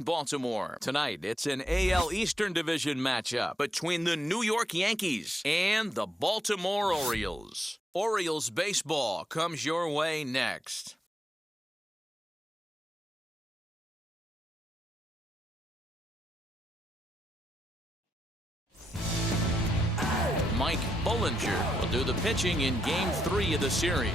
Baltimore. Tonight, it's an AL Eastern Division matchup between the New York Yankees and the Baltimore Orioles. Orioles baseball comes your way next. Mike Bollinger will do the pitching in Game 3 of the series.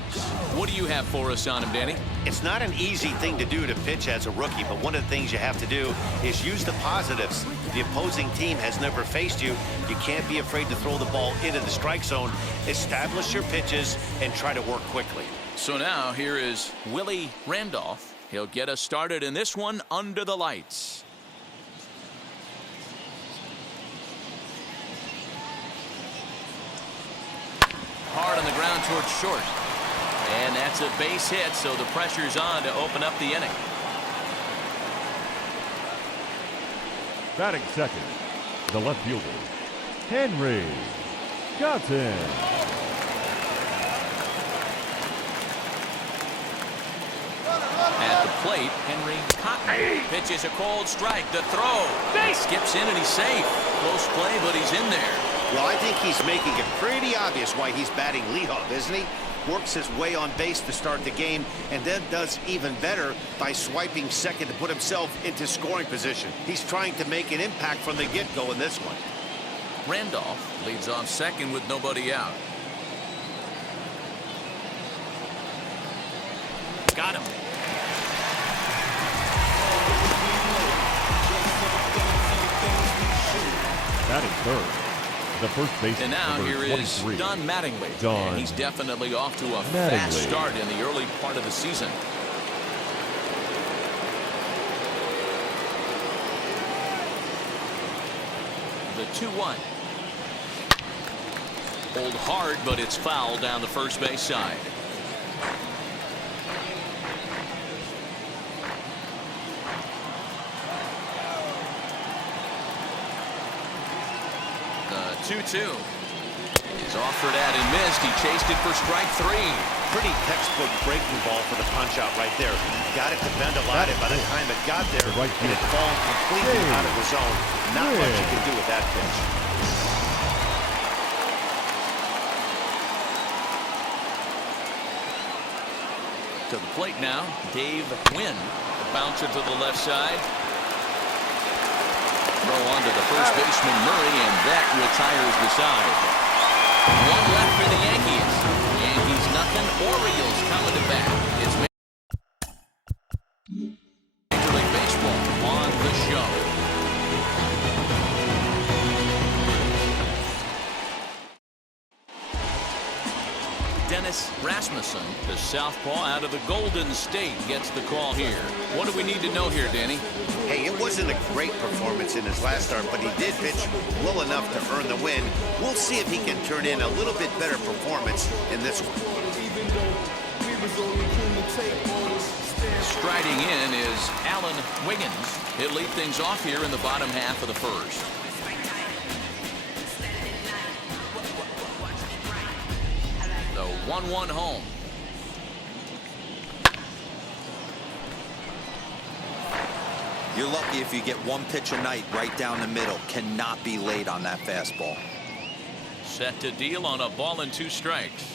What do you have for us on him, Danny? It's not an easy thing to do to pitch as a rookie, but one of the things you have to do is use the positives. The opposing team has never faced you. You can't be afraid to throw the ball into the strike zone. Establish your pitches and try to work quickly. So now here is Willie Randolph. He'll get us started in this one under the lights. Hard on the ground towards short. And that's a base hit, so the pressure's on to open up the inning. Batting second, the left fielder, Henry Cotton. At the plate, Henry Cotton pitches a cold strike. The throw. He skips in and he's safe. Close play, but he's in there. Well, I think he's making it pretty obvious why he's batting leadoff, isn't he? Works his way on base to start the game and then does even better by swiping second to put himself into scoring position. He's trying to make an impact from the get-go in this one. Randolph leads off second with nobody out. Got him. Batting third, the first baseman. And now here is Don Mattingly. And he's definitely off to a fast start in the early part of the season. The 2-1. Hold hard, but it's foul down the first base side. The 2-2. He's offered at and missed. He chased it for strike 3. Pretty textbook breaking ball for the punch out right there. Got it to bend a lot, and by the time it got there, it had fallen completely out of the zone. Not much you can do with that pitch. To the plate now, Dave Wynn. Bouncer to the left side. Throw on to the first baseman, Murray, and that retires the side. One left for the Yankees. Yankees nothing. Orioles coming to bat. It's Major League Baseball on the show. Dennis Rasmussen, the southpaw out of the Golden State, gets the call here. What do we need to know here, Danny? Hey, it wasn't a great performance in his last start, but he did pitch well enough to earn the win. We'll see if he can turn in a little bit better performance in this one. Striding in is Alan Wiggins. He'll lead things off here in the bottom half of the first. The 1-1 home. You're lucky if you get one pitch a night right down the middle. Cannot be late on that fastball. Set to deal on a ball and 2 strikes.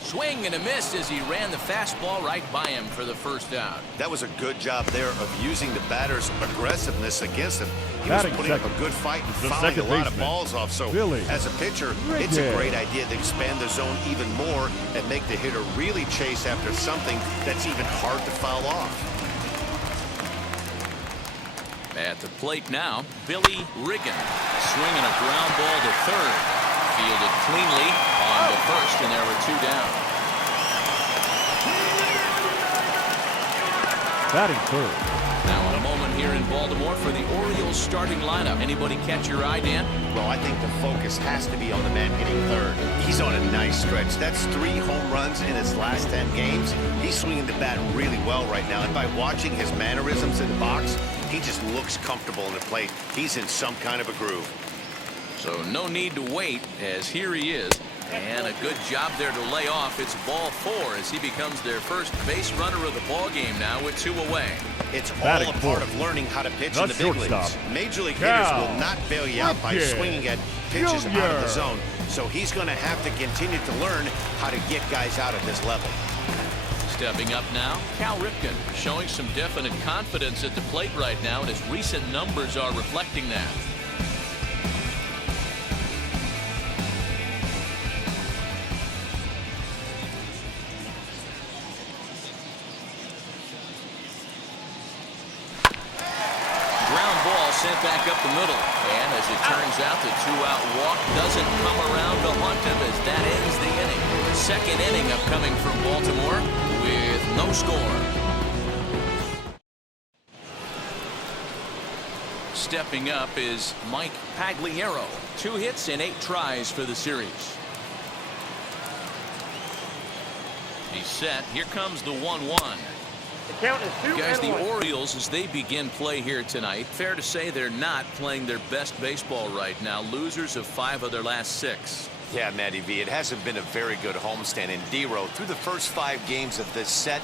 Swing and a miss as he ran the fastball right by him for the first out. That was a good job there of using the batter's aggressiveness against him. He was putting up a good fight and fouling a lot of balls off. So as a pitcher, it's a great idea to expand the zone even more and make the hitter really chase after something that's even hard to foul off. At the plate now, Billy Riggin, swinging a ground ball to third. Fielded cleanly on the first, and there were 2 down. Batting third, Now a moment here in Baltimore for the Orioles starting lineup. Anybody catch your eye, Dan? Well, I think the focus has to be on the man hitting third. He's on a nice stretch. That's 3 home runs in his last 10 games. He's swinging the bat really well right now. And by watching his mannerisms in the box, he just looks comfortable in the plate. He's in some kind of a groove. So no need to wait, as here he is. And a good job there to lay off. It's ball 4 as he becomes their first base runner of the ball game now with 2 away. It's all a part of learning how to pitch in the big leagues. Major league hitters will not bail you out by swinging at pitches out of the zone. So he's going to have to continue to learn how to get guys out at this level. Stepping up now, Cal Ripken showing some definite confidence at the plate right now, and his recent numbers are reflecting that. Sent back up the middle, and as it turns out, the 2-out walk doesn't come around to haunt him as that ends the inning. The second inning upcoming from Baltimore with no score. Stepping up is Mike Pagliaro. 2 hits and 8 tries for the series. He's set. Here comes the 1-1. The count is 2-1. Guys, the Orioles, as they begin play here tonight, fair to say they're not playing their best baseball right now. Losers of 5 of their last 6. Yeah, Matty V, it hasn't been a very good homestand. And D-Row, through the first 5 games of this set,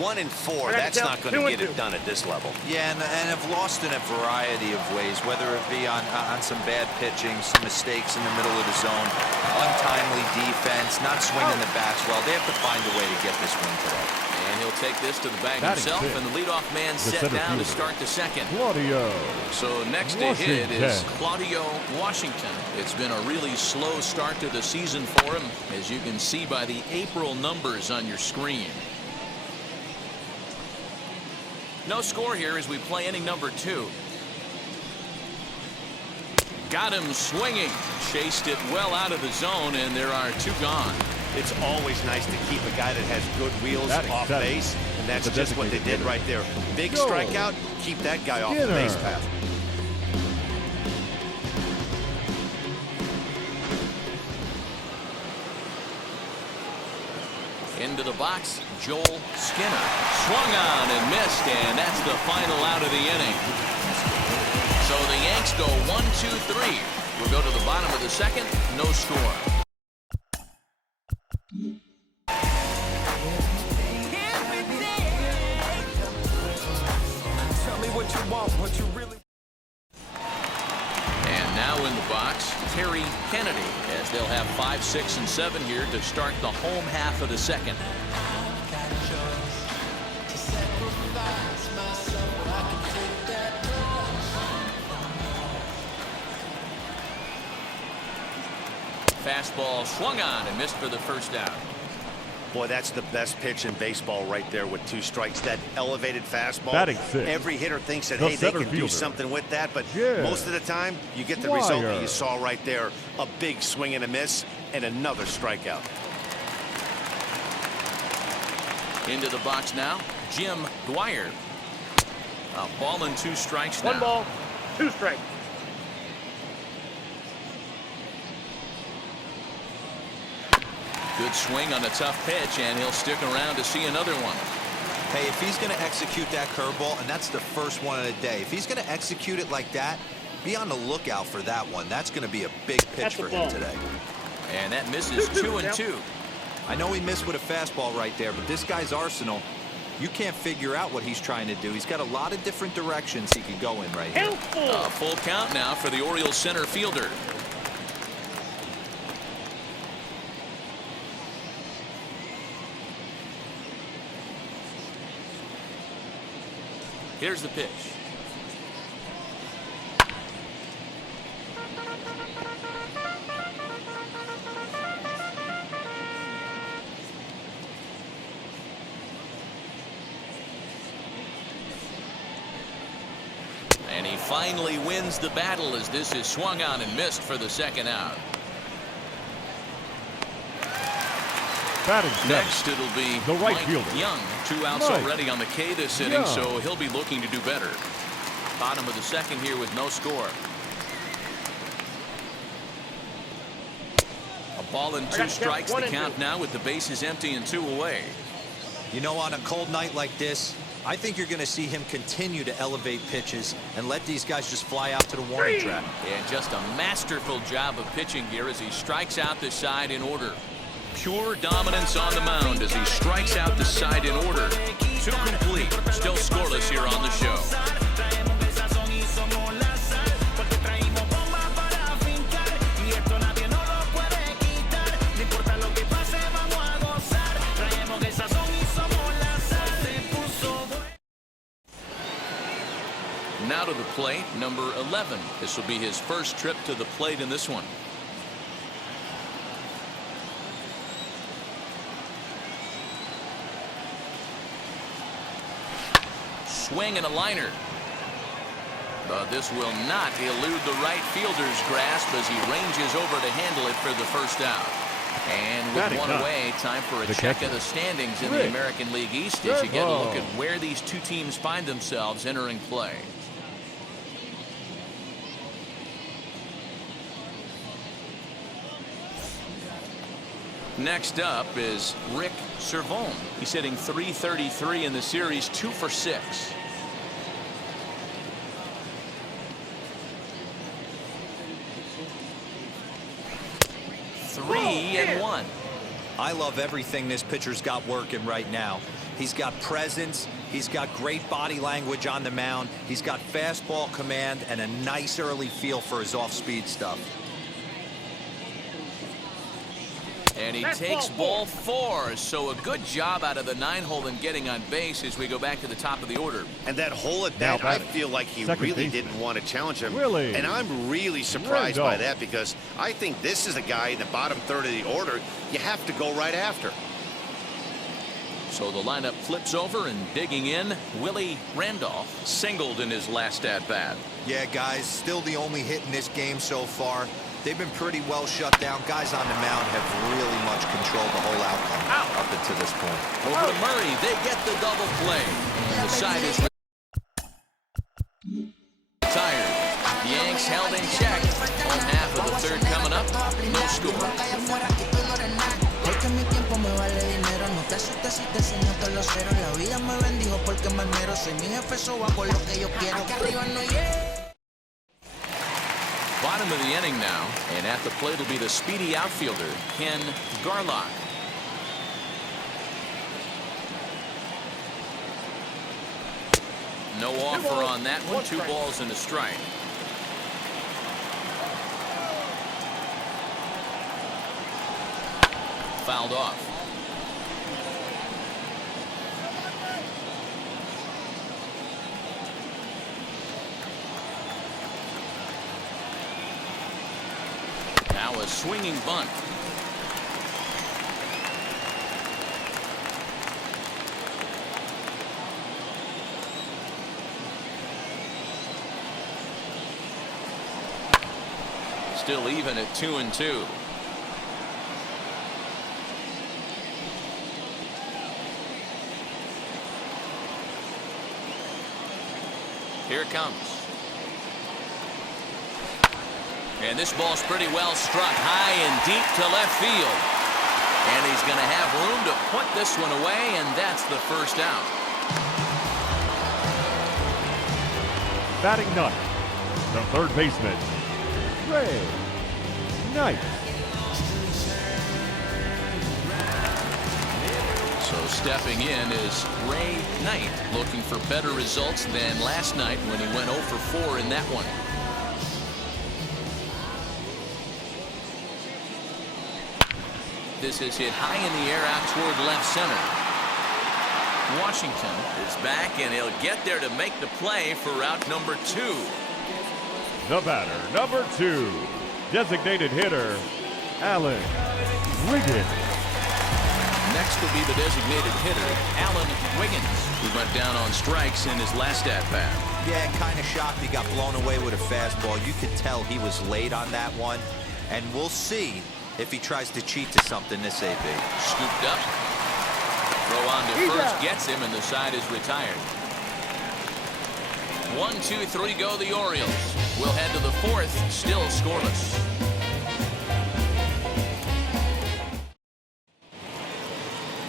1 and 4, that's not going to get it done at this level. Yeah, and have lost in a variety of ways, whether it be on some bad pitching, some mistakes in the middle of the zone, untimely defense, not swinging the bats well. They have to find a way to get this win today. And he'll take this to the bag himself, and the leadoff man set down to start the second. Claudio. So next to hit is Claudio Washington. It's been a really slow start to the season for him, as you can see by the April numbers on your screen. No score here as we play inning number 2. Got him swinging. Chased it well out of the zone, and there are 2 gone. It's always nice to keep a guy that has good wheels off base, and that's just what they did right there. Big strikeout, keep that guy off the base path. Into the box, Joel Skinner. Swung on and missed, and that's the final out of the inning. So the Yanks go 1-2-3. We'll go to the bottom of the second, no score. And now in the box, Terry Kennedy, as they'll have 5, 6, and 7 here to start the home half of the second. Fastball swung on and missed for the first out. Boy, that's the best pitch in baseball right there with 2 strikes. That elevated fastball. Batting 6. Every hitter thinks that, hey, they can do something with that, but most of the time, you get the result that you saw right there. A big swing and a miss, and another strikeout. Into the box now, Jim Dwyer. A ball and 2 strikes now. 1 ball, 2 strikes. Good swing on a tough pitch, and he'll stick around to see another one. Hey, if he's going to execute that curveball, and that's the first one of the day, if he's going to execute it like that, be on the lookout for that one. That's going to be a big pitch for him today. And that misses 2-2. I know he missed with a fastball right there, but this guy's arsenal, you can't figure out what he's trying to do. He's got a lot of different directions he could go in right here. A full count now for the Orioles center fielder. Here's the pitch. And he finally wins the battle as this is swung on and missed for the second out. Batting seventh, Next, it'll be the right Mike fielder, Young. 2 outs Mike already on the K this inning, Young. so he'll be looking to do better. Bottom of the second here with no score. A ball and 2 strikes, the count now with the bases empty and 2 away. You know, on a cold night like this, I think you're going to see him continue to elevate pitches and let these guys just fly out to the warning track. And just a masterful job of pitching here as he strikes out the side in order. Pure dominance on the mound as he strikes out the side in order. 2 complete, still scoreless here on the show. Now to the plate, number 11. This will be his first trip to the plate in this one. Swing and a liner. But this will not elude the right fielder's grasp as he ranges over to handle it for the first out. And with 1 away, time for a check of the standings in the American League East as you get a look at where these 2 teams find themselves entering play. Next up is Rick Servone. He's hitting .333 in the series, 2 for 6. Three and 1. I love everything this pitcher's got working right now. He's got presence. He's got great body language on the mound. He's got fastball command and a nice early feel for his off-speed stuff. And he takes ball 4. So a good job out of the 9-hole in getting on base as we go back to the top of the order. And that hole at bat, I feel like he really didn't want to challenge him. And I'm really surprised by that because I think this is a guy in the bottom third of the order you have to go right after. So the lineup flips over and digging in, Willie Randolph singled in his last at-bat. Yeah, guys, still the only hit in this game so far. They've been pretty well shut down. Guys on the mound have really much controlled the whole outcome up until this point. Over to Murray. They get the double play. The side is retired. Yanks held in check. Home half of the third coming up. No score. Bottom of the inning now, and at the plate will be the speedy outfielder, Ken Garlock. No offer on that one. 2 balls and a strike. Fouled off. Now a swinging bunt. Still even at 2-2. Here it comes. And this ball's pretty well struck high and deep to left field. And he's going to have room to put this one away, and that's the first out. Batting ninth, the third baseman, Ray Knight. So stepping in is Ray Knight, looking for better results than last night when he went 0 for 4 in that one. This is hit high in the air out toward left center. Washington is back, and he'll get there to make the play for route number 2. The batter, number 2, designated hitter, Alan Wiggins. Next will be the designated hitter, Alan Wiggins, who went down on strikes in his last at-bat. Yeah, kind of shocked he got blown away with a fastball. You could tell he was late on that one. And we'll see if he tries to cheat to something this AB. Scooped up. Throw on to first gets him, and the side is retired. 1, 2, 3 go the Orioles. We'll head to the fourth, still scoreless.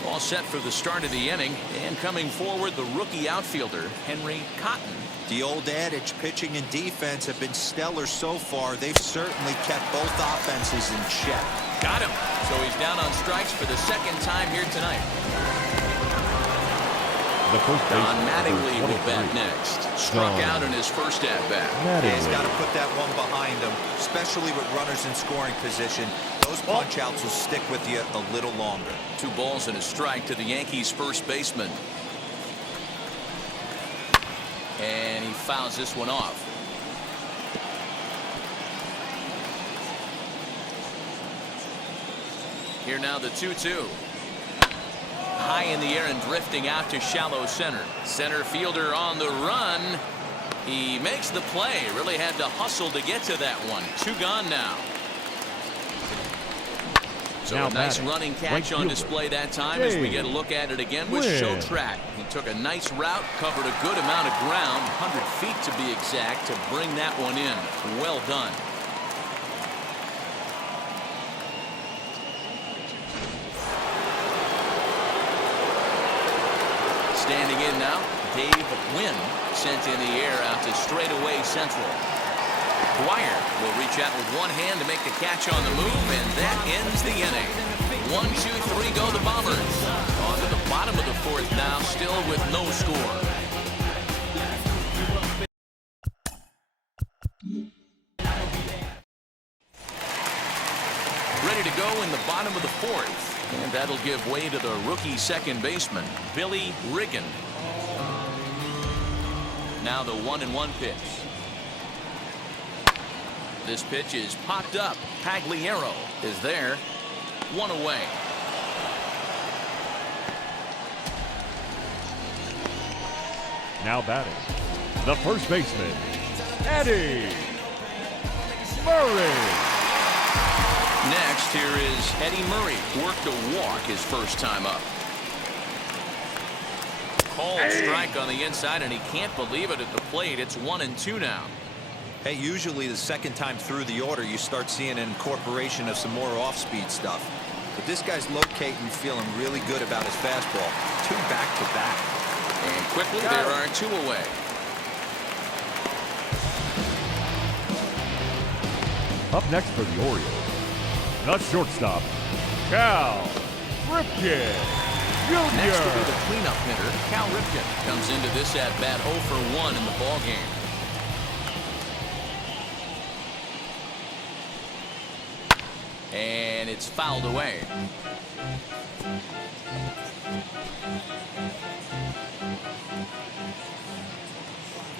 All set for the start of the inning, and coming forward, the rookie outfielder, Henry Cotton. The old adage, pitching and defense have been stellar so far. They've certainly kept both offenses in check. Got him. So he's down on strikes for the second time here tonight. The first Don Mattingly will bat next. Struck out in his first at-bat. Yeah, he's got to put that one behind him, especially with runners in scoring position. Those punch-outs will stick with you a little longer. 2 balls and a strike to the Yankees' first baseman. And he fouls this one off. Here now the 2-2. High in the air and drifting out to shallow center. Center fielder on the run. He makes the play. Really had to hustle to get to that one. 2 gone now. So now a nice running catch on display that time as we get a look at it again with Showtrack. He took a nice route, covered a good amount of ground, 100 feet to be exact, to bring that one in. Well done. Standing in now, Dave Wynn sent in the air out to straightaway central. Dwyer will reach out with one hand to make the catch on the move, and that ends the inning. 1, 2, 3 go the Bombers. On to the bottom of the fourth now, still with no score. Ready to go in the bottom of the fourth. And that'll give way to the rookie second baseman, Billy Riggin. Now the 1-1 pitch. This pitch is popped up. Pagliaro is there. 1 away. Now batting, the first baseman, Eddie Murray. Next, here is Eddie Murray. Worked a walk his first time up. Called strike on the inside, and he can't believe it at the plate. It's 1-2 now. Hey, usually the second time through the order, you start seeing an incorporation of some more off-speed stuff. But this guy's locating, feeling really good about his fastball. 2 back-to-back. And quickly, there are 2 away. Up next for the Orioles, the shortstop, Cal Ripken Jr. Next will be the cleanup hitter, Cal Ripken. Comes into this at-bat 0 for 1 in the ballgame. And it's fouled away.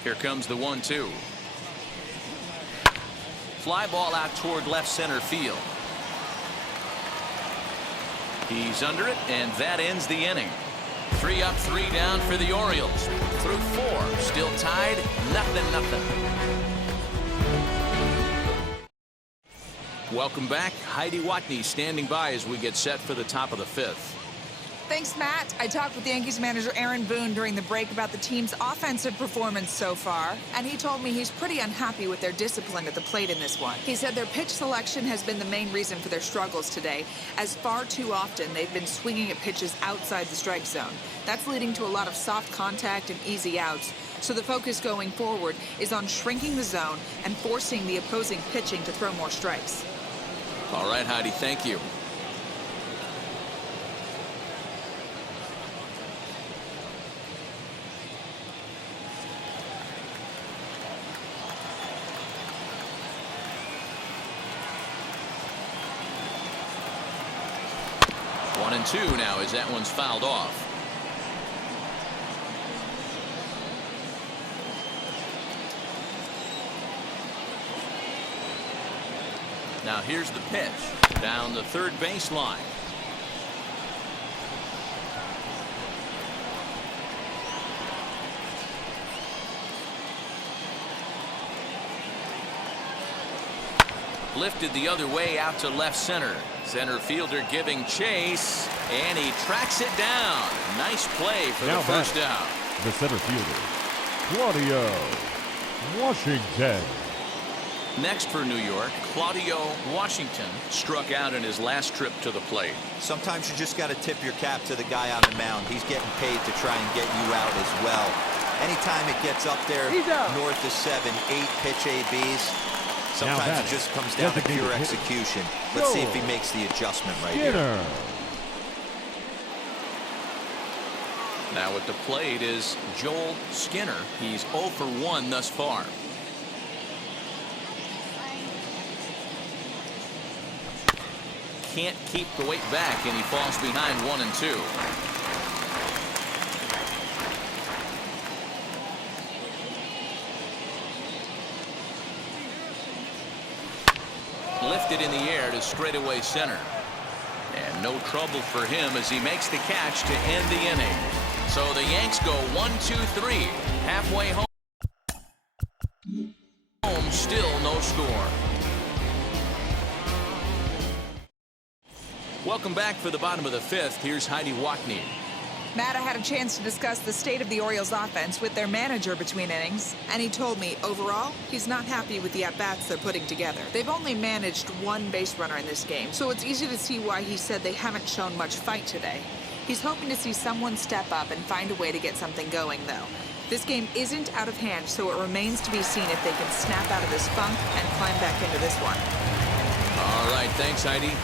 Here comes the 1-2. Fly ball out toward left center field. He's under it, and that ends the inning. 3 up, 3 down for the Orioles. Through 4, still tied, 0-0. Welcome back. Heidi Watney standing by as we get set for the top of the 5th. Thanks, Matt. I talked with Yankees manager Aaron Boone during the break about the team's offensive performance so far, and he told me he's pretty unhappy with their discipline at the plate in this one. He said their pitch selection has been the main reason for their struggles today, as far too often they've been swinging at pitches outside the strike zone. That's leading to a lot of soft contact and easy outs, so the focus going forward is on shrinking the zone and forcing the opposing pitching to throw more strikes. All right, Heidi, thank you. One and 2 now as that one's fouled off. Now here's the pitch down the third baseline. Lifted the other way out to left center. Center fielder giving chase, and he tracks it down. Nice play for the first down. The center fielder, Claudio Washington. Next for New York, Claudio Washington struck out in his last trip to the plate. Sometimes you just got to tip your cap to the guy on the mound. He's getting paid to try and get you out as well. Anytime it gets up there north of 7, 8 pitch ABs, sometimes it just comes down to pure execution. Let's see if he makes the adjustment right here. Now at the plate is Joel Skinner. He's 0 for 1 thus far. Can't keep the weight back, and he falls behind 1-2. Lifted in the air to straightaway center. And no trouble for him as he makes the catch to end the inning. So the Yanks go 1-2-3. Halfway home. Still no score. Welcome back for the bottom of the 5th. Here's Heidi Wackney. Matt, I had a chance to discuss the state of the Orioles offense with their manager between innings, and he told me overall he's not happy with the at-bats they're putting together. They've only managed 1 base runner in this game, so it's easy to see why he said they haven't shown much fight today. He's hoping to see someone step up and find a way to get something going, though. This game isn't out of hand, so it remains to be seen if they can snap out of this funk and climb back into this one. All right, thanks, Heidi.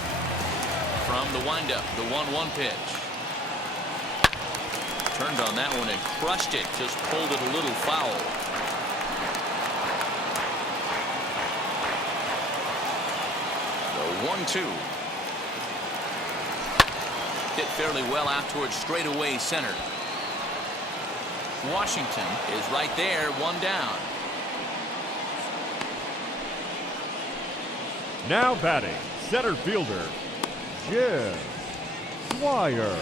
From the windup, the 1-1 pitch. Turned on that one and crushed it. Just pulled it a little foul. The 1-2. Hit fairly well out towards straightaway center. Washington is right there, 1 down. Now batting, center fielder, Jim Dwyer.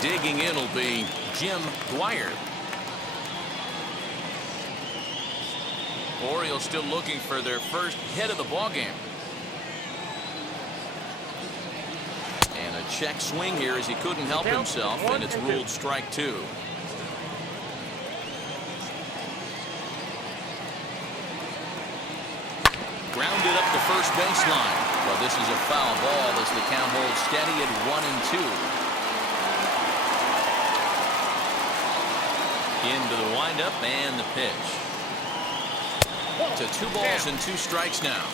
Digging in will be Jim Dwyer. Orioles still looking for their first hit of the ballgame. And a check swing here as he couldn't help himself, and it's ruled strike 2. Grounded up the first baseline. Well, this is a foul ball as the count holds steady at 1-2. Into the windup and the pitch. To 2 balls and 2 strikes now.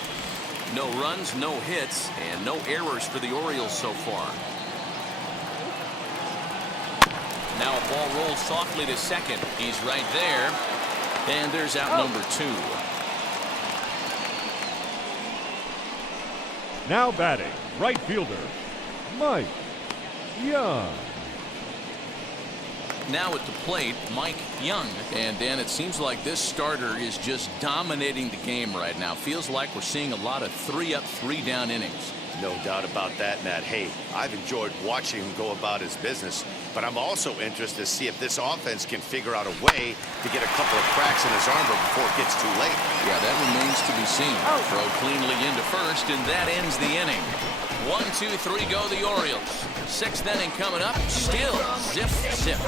No runs, no hits, and no errors for the Orioles so far. Now a ball rolls softly to second. He's right there. And there's out number 2. Now batting, right fielder, Mike Young. Now at the plate, Mike Young. And Dan, it seems like this starter is just dominating the game right now. Feels like we're seeing a lot of 3-up, 3-down innings. No doubt about that, Matt. Hey, I've enjoyed watching him go about his business, but I'm also interested to see if this offense can figure out a way to get a couple of cracks in his armor before it gets too late. Yeah, that remains to be seen. Throw cleanly into first, and that ends the inning. 1, 2, 3 go the Orioles. 6th inning coming up. Still zip, zip.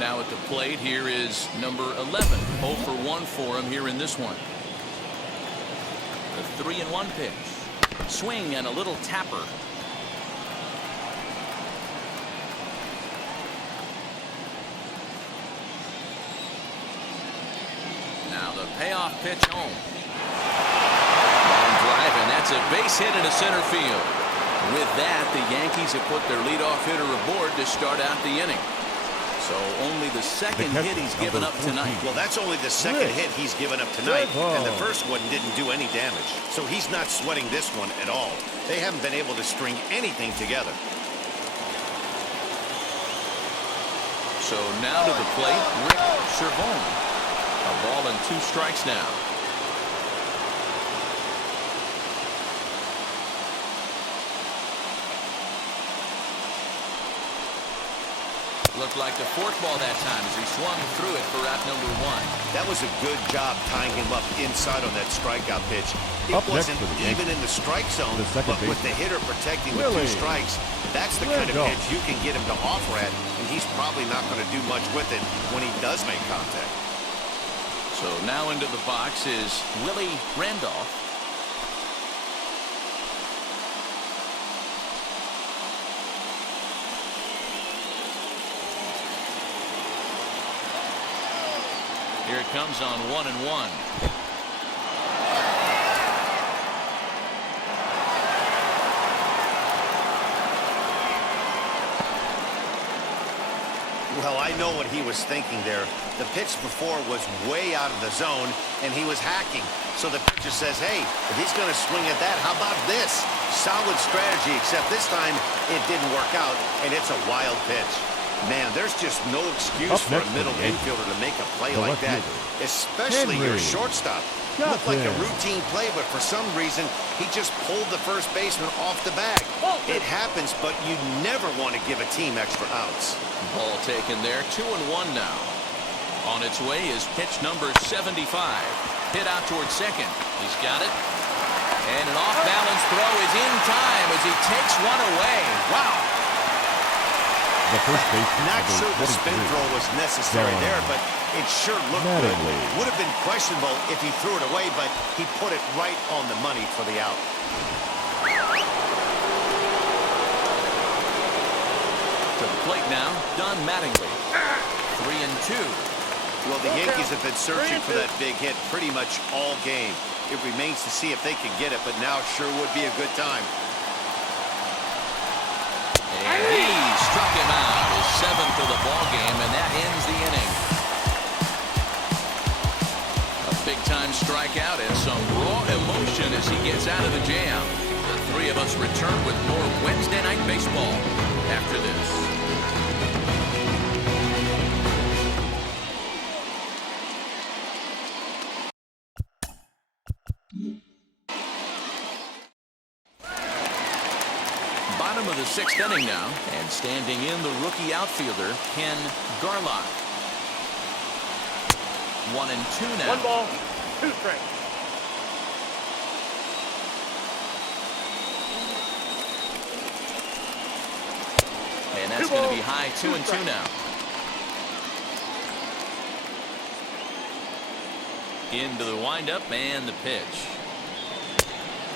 Now at the plate, here is number 11. 0 for 1 for him here in this one. The 3-1 pitch. Swing and a little tapper. Now the payoff pitch home. Long drive, and that's a base hit into center field. With that, the Yankees have put their leadoff hitter aboard to start out the inning. So only the second hit he's given up tonight. Well, that's only the second hit he's given up tonight, and the first one didn't do any damage. So he's not sweating this one at all. They haven't been able to string anything together. So now to the plate, Rick Cervone. A ball and 2 strikes now. looked like the fourth ball that time as he swung through it for out number 1. That was a good job tying him up inside on that strikeout pitch. It wasn't even in the strike zone, but with the hitter protecting with 2 strikes, that's the kind of pitch you can get him to offer at, and he's probably not going to do much with it when he does make contact. So now into the box is Willie Randolph. Here it comes on 1-1. Well, I know what he was thinking there. The pitch before was way out of the zone, and he was hacking. So the pitcher says, hey, if he's going to swing at that, how about this? Solid strategy, except this time it didn't work out, and it's a wild pitch. Man, there's just no excuse for a middle infielder to make a play like that, especially your shortstop. Looked like a routine play, but for some reason, he just pulled the first baseman off the bag. It happens, but you never want to give a team extra outs. Ball taken there, 2-1 now. On its way is pitch number 75. Hit out towards second. He's got it. And an off-balance throw is in time as he takes one away. Wow. The first baseman. Not sure the spin throw was necessary there, but it sure looked good. Would have been questionable if he threw it away, but he put it right on the money for the out. To the plate now, Don Mattingly. 3-2. Well, the Yankees have been searching for that big hit pretty much all game. It remains to see if they can get it, but now sure would be a good time. And he struck him out, his 7th of the ball game, and that ends the inning. A big-time strikeout and some raw emotion as he gets out of the jam. The three of us return with more Wednesday Night Baseball after this. Bottom of the 6th inning now, and standing in the rookie outfielder Ken Garlock. 1-2 now. 1 ball, 2 strikes. And that's going to be high, 2-2 now. Into the windup and the pitch.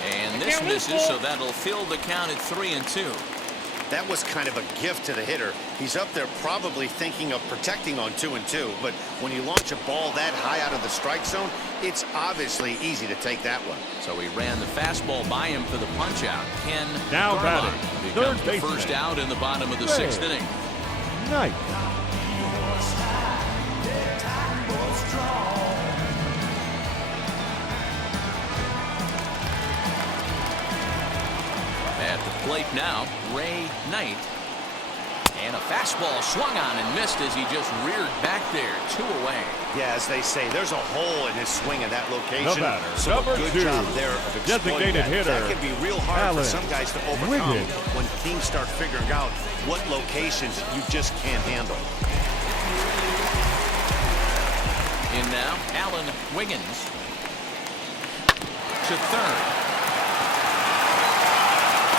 And this misses, so that'll fill the count at 3-2. That was kind of a gift to the hitter. He's up there probably thinking of protecting on 2-2, but when you launch a ball that high out of the strike zone, it's obviously easy to take that one. So he ran the fastball by him for the punch-out. Ken now Garlock batting, becomes the first out in the bottom of the 6th inning. Nice. At the plate now, Ray Knight. And a fastball swung on and missed as he just reared back there. 2 away. Yeah, as they say, there's a hole in his swing in that location. The batter, so number a good 2, job there of exploiting designated that. hitter, That can be real hard for some guys to overcome when teams start figuring out what locations you just can't handle. In now, Alan Wiggins to third.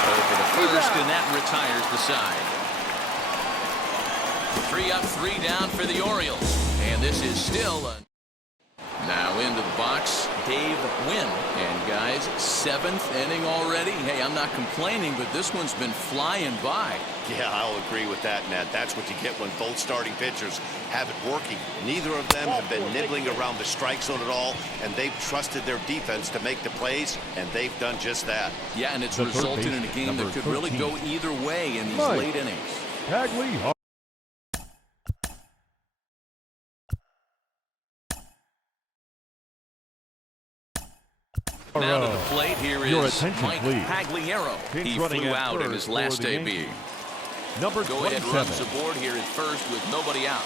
Over the first, and that retires the side. 3 up, 3 down for the Orioles. And this is still a... Now into the box, Dave Wynn. And guys, 7th inning already. Hey, I'm not complaining, but this one's been flying by. Yeah, I'll agree with that, Matt. That's what you get when both starting pitchers have it working. Neither of them have been nibbling around the strike zone at all, and they've trusted their defense to make the plays, and they've done just that. Yeah, and it's resulted in a game that could really go either way in these late innings. Tagley. Now to the plate, here is Mike Pagliaro. He flew out in his last AB. Number Go ahead runs aboard here at first with nobody out.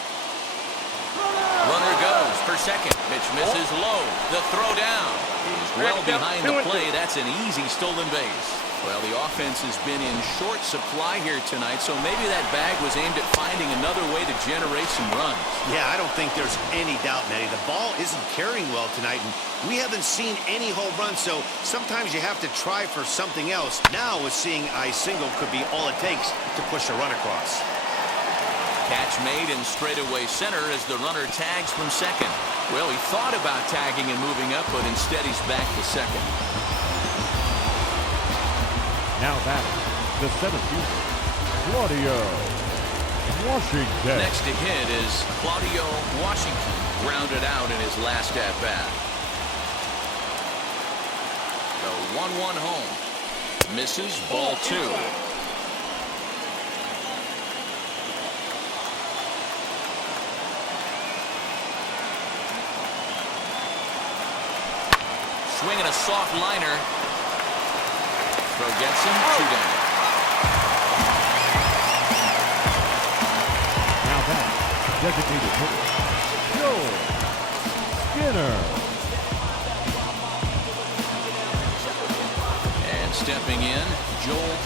Runner goes for second. Pitch misses low. The throw down. He's well behind the play. That's an easy stolen base. Well, the offense has been in short supply here tonight, so maybe that bag was aimed at finding another way to generate some runs. Yeah, I don't think there's any doubt, Matty. The ball isn't carrying well tonight, and we haven't seen any home runs, so sometimes you have to try for something else. Now, with seeing a single could be all it takes to push a run across. Catch made in straightaway center as the runner tags from second. Well, he thought about tagging and moving up, but instead he's back to second. Now batting, the center fielder, Claudio Washington. Next to hit is Claudio Washington, grounded out in his last at-bat. The 1-1 home. Misses, ball 2. Swinging a soft liner. Throw gets him, 2 down. Now back, designated hitter, Joe Skinner. And stepping in, Joel.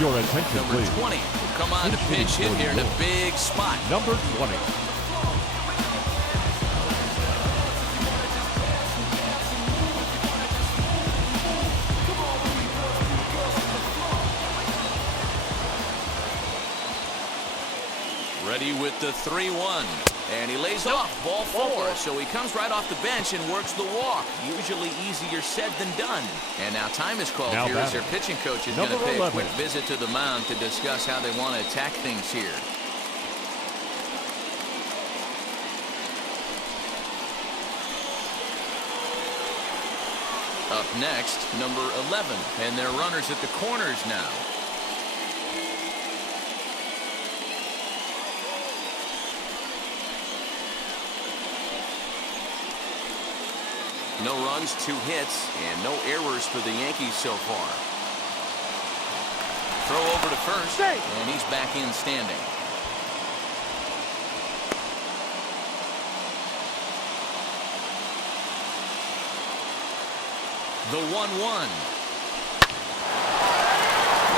Your attention, Number please. 20 will come on to pinch hit here in a big spot. Number 20. Ready with the 3-1. And he lays off, ball 4. So he comes right off the bench and works the walk. Usually easier said than done. And now time is called now here as their pitching coach is going to pay 11. a quick visit to the mound to discuss how they want to attack things here. Up next, number 11. And they're runners at the corners now. No runs, 2 hits, and no errors for the Yankees so far. Throw over to first, and he's back in standing. The 1-1.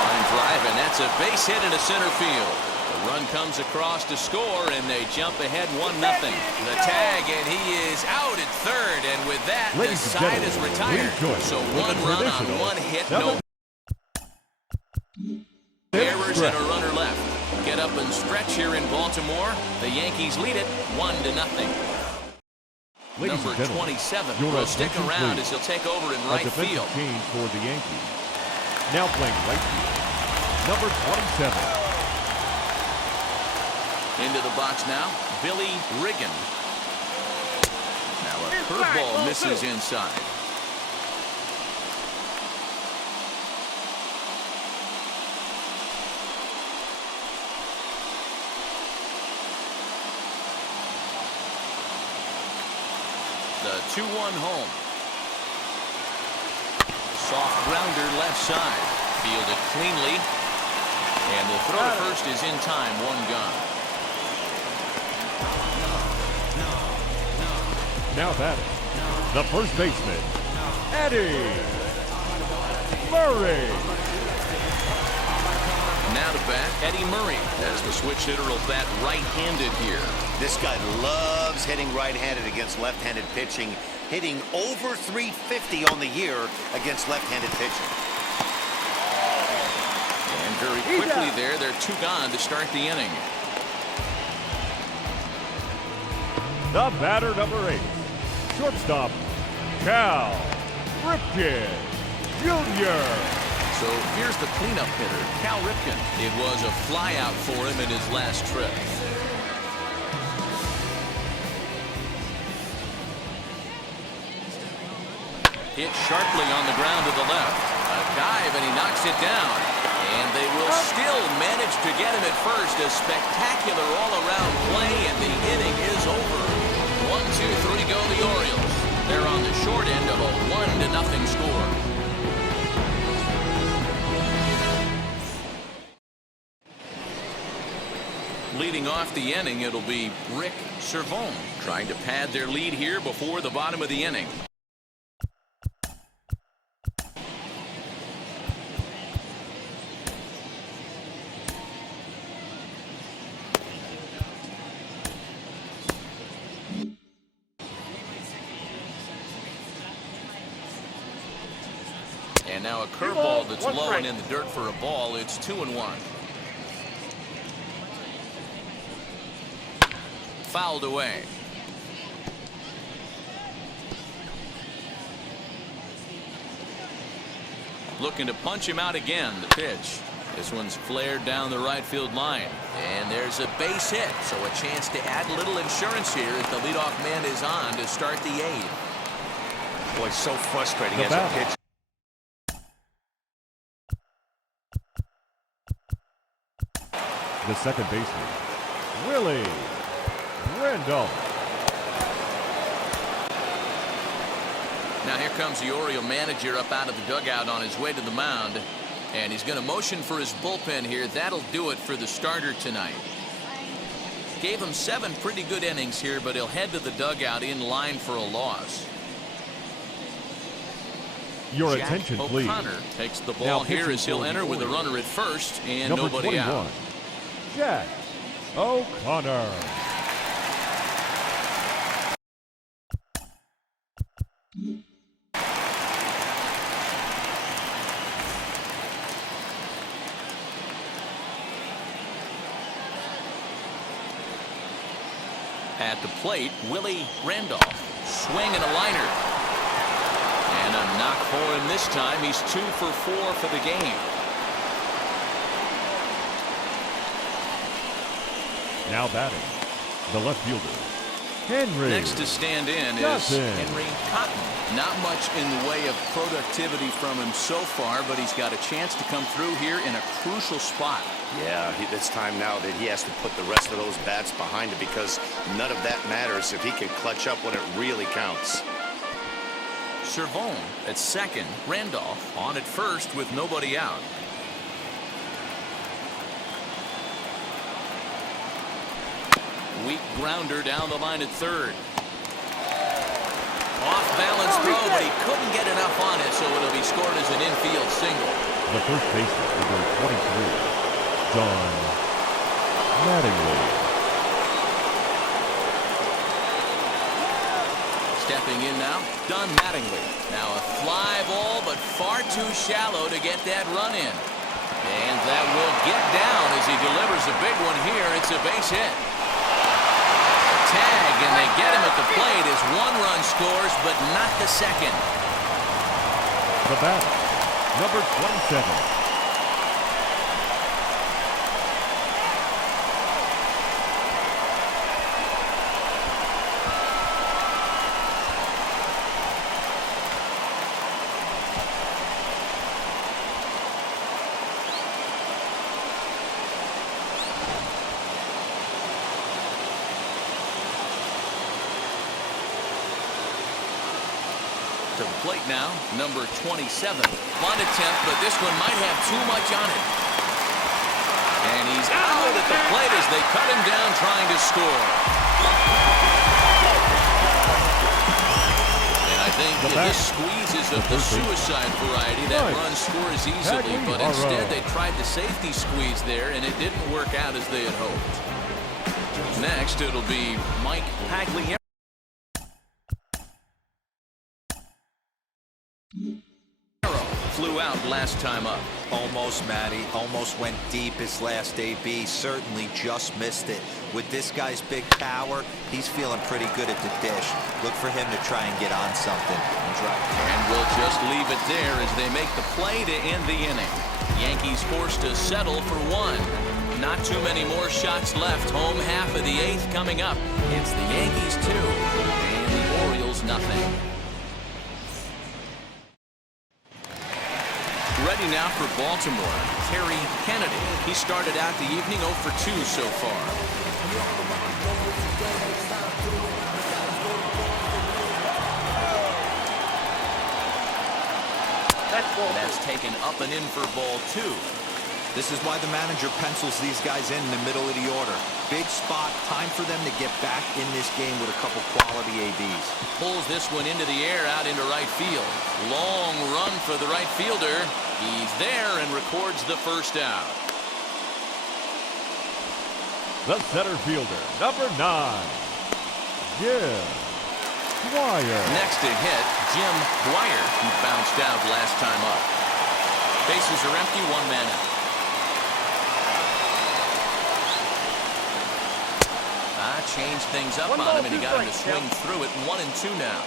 Line drive, and that's a base hit into center field. The run comes across to score, and they jump ahead 1-0. The tag, and he is out at third, and with that, the side is retired. So 1 run on 1 hit, no errors, and a runner left. Get up and stretch here in Baltimore. The Yankees lead it 1-0. Number 27 will stick around as he'll take over in right field. Change for the Yankees. Now playing right field, number 27. Into the box now, Billy Riggin. Now a curveball misses inside. The 2-1 home. Soft grounder left side. Fielded cleanly. And the throw to first is in time, 1 gone. Now batting, the first baseman, Eddie Murray. Now to bat, Eddie Murray, as the switch hitter will bat right-handed here. This guy loves hitting right-handed against left-handed pitching, hitting over 350 on the year against left-handed pitching. And very quickly there, they're 2 gone to start the inning. The batter, number 8, shortstop, Cal Ripken Jr. So here's the cleanup hitter, Cal Ripken. It was a flyout for him in his last trip. Hit sharply on the ground to the left. A dive, and he knocks it down. And they will still manage to get him at first. A spectacular all-around play, and the inning is over. 1-2-3 go the Orioles. They're on the short end of a 1-0 score. Leading off the inning, it'll be Rick Servone trying to pad their lead here before the bottom of the inning. And now a curveball that's low and in the dirt for a ball. It's 2-1. Fouled away. Looking to punch him out again. The pitch. This one's flared down the right field line. And there's a base hit. So a chance to add a little insurance here as the leadoff man is on to start the 8th. Boy, so frustrating as a pitch. The second baseman, Willie Randolph. Now here comes the Oriole manager up out of the dugout on his way to the mound. And he's going to motion for his bullpen here. That'll do it for the starter tonight. Gave him 7 pretty good innings here, but he'll head to the dugout in line for a loss. Your Jack attention, please. O'Connor takes the ball here as he'll enter with a runner at first and number nobody 21, out. Jack O'Connor. At the plate, Willie Randolph. Swing and a liner. And a knock for him this time. He's 2 for 4 for the game. Now batting, the left fielder, Henry. Next to stand in is Henry Cotton. Not much in the way of productivity from him so far, but he's got a chance to come through here in a crucial spot. Yeah, it's time now that he has to put the rest of those bats behind him because none of that matters if he can clutch up when it really counts. Servone at second. Randolph on at first with nobody out. Weak grounder down the line at third. Off balance throw, but he couldn't get enough on it, so it'll be scored as an infield single. The first baseman, number 23, John Mattingly. Stepping in now, Don Mattingly. Now a fly ball, but far too shallow to get that run in. And that will get down as he delivers a big one here. It's a base hit. Tag, and they get him at the plate as 1 run scores, but not the second. The batter, number 27. To the plate now, number 27. Bunt attempt, but this one might have too much on it. And he's out at the plate as they cut him down trying to score. And I think that this squeeze is of the suicide variety. That run scores easily, but instead they tried the safety squeeze there, and it didn't work out as they had hoped. Next, it'll be Mike Pagliaro. Flew out last time up. Almost, Matty. Almost went deep his last AB. Certainly just missed it. With this guy's big power, he's feeling pretty good at the dish. Look for him to try and get on something and drive. And we'll just leave it there as they make the play to end the inning. Yankees forced to settle for 1. Not too many more shots left. Home half of the 8th coming up. It's the Yankees 2 and the Orioles nothing. Ready now for Baltimore, Terry Kennedy. He started out the evening 0 for 2 so far. That's taken up and in for ball 2. This is why the manager pencils these guys in the middle of the order. Big spot, time for them to get back in this game with a couple quality ABs. Pulls this one into the air out into right field. Long run for the right fielder. He's there and records the first out. The center fielder, number 9, Jim Dwyer. Next to hit, Jim Dwyer, who bounced out last time up. Bases are empty, 1 man out. Changed things up on him, and he got him to swing through it. 1-2 now.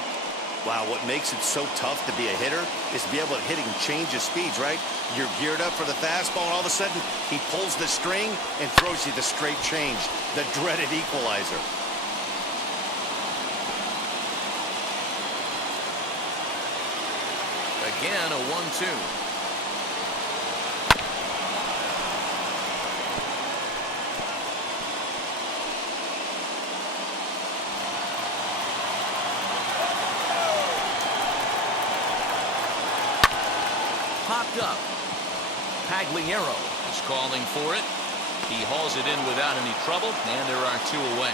Wow, what makes it so tough to be a hitter is to be able to hit and change of speeds, right? You're geared up for the fastball, and all of a sudden, he pulls the string and throws you the straight change, the dreaded equalizer. Again, a 1-2. Popped up. Pagliaro is calling for it. He hauls it in without any trouble, and there are 2 away.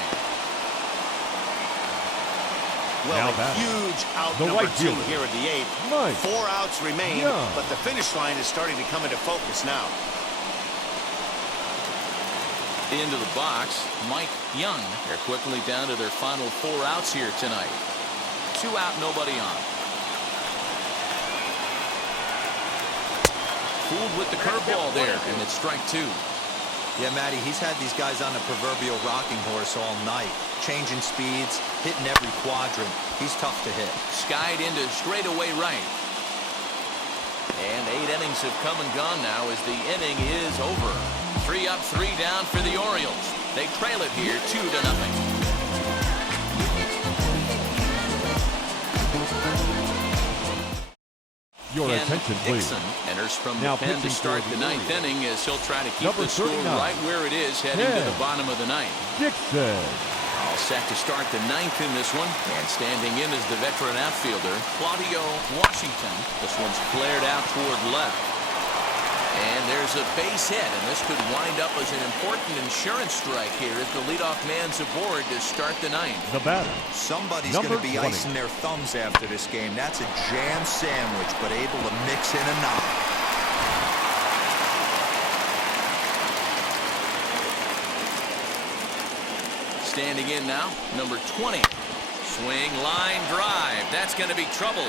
Well, a huge out number 2 here in the 8th. 4 outs remain, but the finish line is starting to come into focus now. Into the box, Mike Young. They're quickly down to their final 4 outs here tonight. 2 out, nobody on. Fooled with the curveball there, and it's strike 2. Yeah, Matty, he's had these guys on a proverbial rocking horse all night. Changing speeds, hitting every quadrant. He's tough to hit. Skied into straightaway right. And 8 innings have come and gone now as the inning is over. 3 up, 3 down for the Orioles. They trail it here 2-0. Your attention, please. Dixon enters from Now the pen to start the 9th inning as he'll try to keep the score right where it is heading to the bottom of the 9th. Dixon. All set to start the 9th in this one. And standing in is the veteran outfielder, Claudio Washington. This one's flared out toward left. And there's a base hit, and this could wind up as an important insurance strike here as the leadoff man's aboard to start the 9th. The batter. Somebody's going to be icing their thumbs after this game. That's a jam sandwich, but able to mix in a knock. Standing in now, number 20. Swing, line, drive. That's going to be trouble.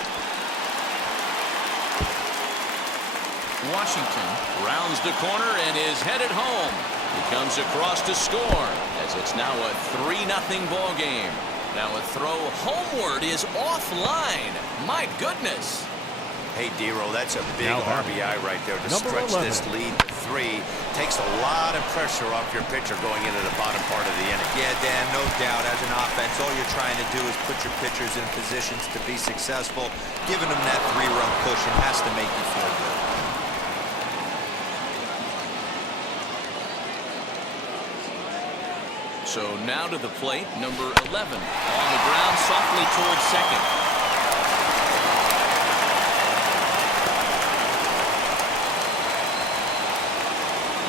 Washington rounds the corner and is headed home. He comes across to score as it's now a 3-0 ball game. Now a throw homeward is offline. My goodness. Hey, Dero, that's a big RBI right there to stretch this lead to 3. Takes a lot of pressure off your pitcher going into the bottom part of the inning. Yeah, Dan, no doubt. As an offense, all you're trying to do is put your pitchers in positions to be successful. Giving them that 3-run cushion has to make you feel good. So now to the plate, number 11. On the ground, softly towards second.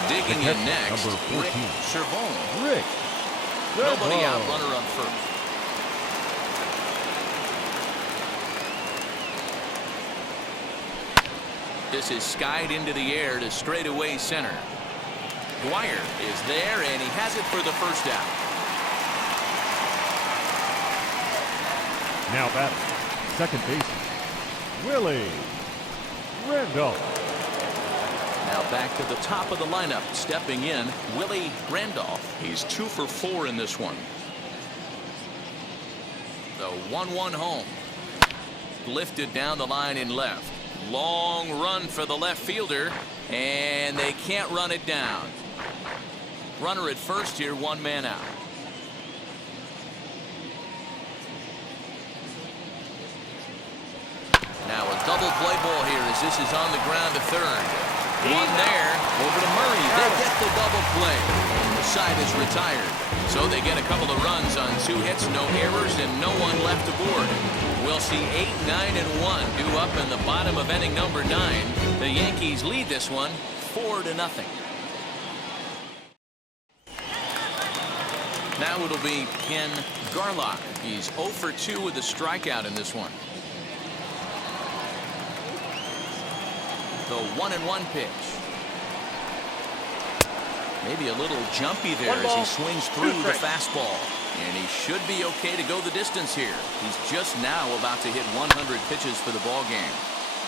Digging in next, number 14. Rick Servone. Rick. Nobody out, runner on first. This is skied into the air to straightaway center. Dwyer is there, and he has it for the first out. Now batting, second baseman, Willie Randolph. Now back to the top of the lineup, stepping in, Willie Randolph. He's 2 for 4 in this one. The 1-1 home. Lifted down the line in left. Long run for the left fielder, and they can't run it down. Runner at first here, 1 man out. Now a double play ball here as this is on the ground to third. 1 there, over to Murray. They get the double play. And the side is retired. So they get a couple of runs on 2 hits, no errors, and no one left aboard. We'll see 8, 9, and 1 due up in the bottom of inning number 9. The Yankees lead this one 4-0. Now it'll be Ken Garlock. He's 0 for 2 with a strikeout in this one. The 1-1 pitch. Maybe a little jumpy there as he swings through the fastball. And he should be okay to go the distance here. He's just now about to hit 100 pitches for the ball game.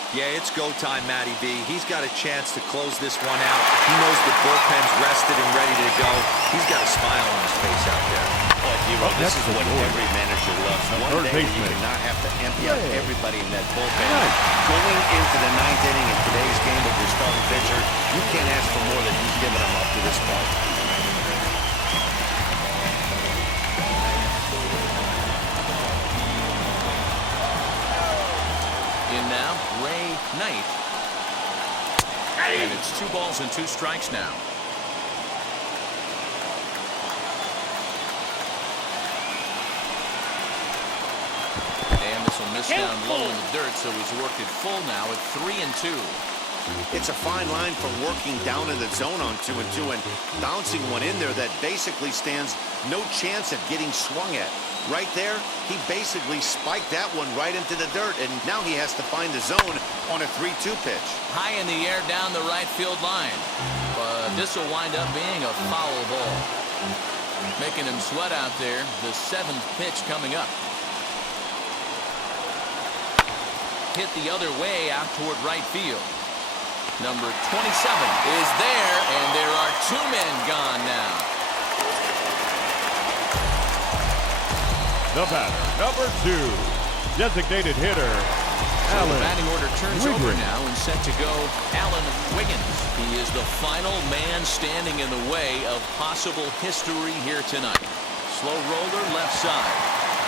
Yeah, it's go time, Matty B. He's got a chance to close this one out. He knows the bullpen's rested and ready to go. He's got a smile on his face out there. Oh, Hero, this is what every manager loves. One day you do not have to empty out everybody in that bullpen. Going into the 9th inning in today's game with your starting pitcher, you can't ask for more than he's given them up to this point. Now, Ray Knight. And it's 2 balls and 2 strikes now. And this will miss down low in the dirt, so he's worked it full now at 3-2. It's a fine line from working down in the zone on 2-2 and bouncing one in there that basically stands no chance at getting swung at. Right there, he basically spiked that one right into the dirt, and now he has to find the zone on a 3-2 pitch. High in the air down the right field line. But this will wind up being a foul ball. Making him sweat out there. The 7th pitch coming up. Hit the other way out toward right field. Number 27 is there, and there are 2 men gone now. The batter, number 2, designated hitter, So the batting order turns over now and set to go Alan Wiggins. He is the final man standing in the way of possible history here tonight. Slow roller left side.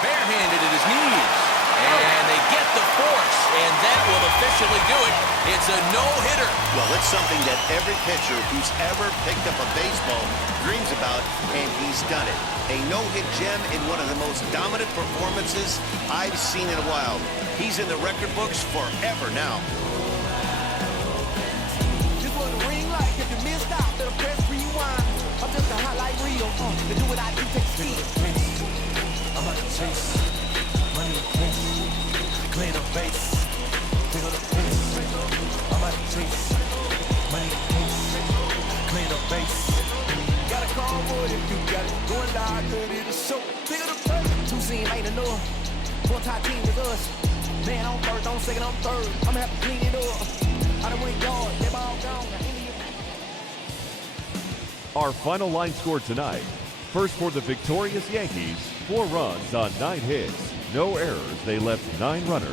Barehanded at his knees. And they get the force, and that will officially do it. It's a no-hitter. Well, it's something that every pitcher who's ever picked up a baseball dreams about, and he's done it. A no-hit gem in one of the most dominant performances I've seen in a while. He's in the record books forever now. This was a ring light. If you missed out, better press rewind. I'm just a highlight reel. To do what I do, take speed. I'm about to chase money and case. Clean the base. Pick up the pace. I'm about to chase money and case. Clean the base. Got a call for it if you got it. Going live, good it is so. Pick up the pace. 2 seam ain't enough. 4-tie team is us. Man, I'm first, I'm second, I'm third. I'ma have to clean it up. I done went yard, they all gone. Our final line score tonight. First for the victorious Yankees, 4 runs on 9 hits. No errors. They left 9 runners.